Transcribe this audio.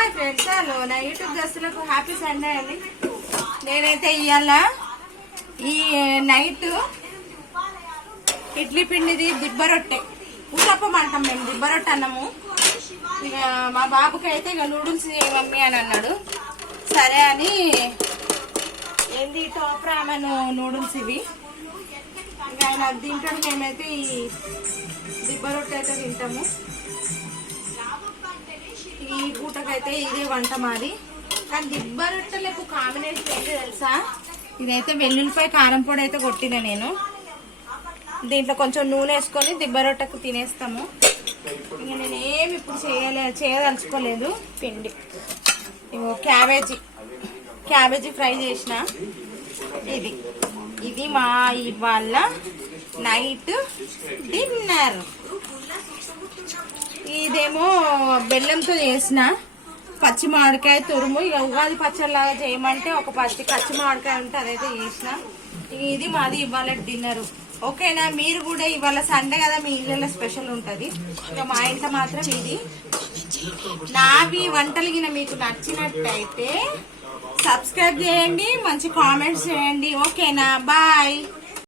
Hi friends, hello నా YouTube దోస్తులకు happy Sunday అండి. నేనైతే ఇవాళ ఈ నైట్ ఇడ్లీ పిండిది దిబ్బ రొట్టె ఊతప్పం అంటాం మేము, దిబ్బ రొట్టె అన్నము. ఇక మా బాబుకి అయితే ఇక నూడిల్స్ మమ్మీ అని అన్నాడు. సరే అని ఏంది టాప్ రామన్ నూడిల్స్ ఇవి ఇక ఆయన తింటాడు. మేమైతే ఈ దిబ్బ రొట్టె అయితే తింటాము. ఈ పూటకైతే ఇదే వంట మాది. కానీ దిబ్బ రొట్టెలకు కాంబినేషన్ ఏంటి తెలుసా? ఇదైతే వెల్లుల్లిపాయ కారం పొడి అయితే కొట్టిన నేను. దీంట్లో కొంచెం నూనె వేసుకొని దిబ్బ రొట్టెకు తినేస్తాము. ఇంకా నేను ఏమి ఇప్పుడు చేయదలుచుకోలేదు. పిండి ఇగో క్యాబేజీ ఫ్రై చేసిన. ఇది మా ఇవాళ నైట్ డిన్నర్. ఇదేమో బెల్లంతో చేసిన పచ్చి మామిడికాయ తురుము. ఇక ఉగాది పచ్చడిలాగా చేయమంటే ఒక పచ్చి మామిడికాయ ఉంటే అదైతే చేసిన. ఇది మాది ఇవాళ డిన్నర్. ఓకేనా? మీరు కూడా ఇవాళ సండే కదా, మీ ఇళ్ళలో స్పెషల్ ఉంటుంది. ఇక మా ఇంట్లో మాత్రం ఇది. నావి వంటలు గిన మీకు నచ్చినట్టయితే సబ్స్క్రైబ్ చేయండి, మంచి కామెంట్స్ చేయండి. ఓకేనా? బాయ్.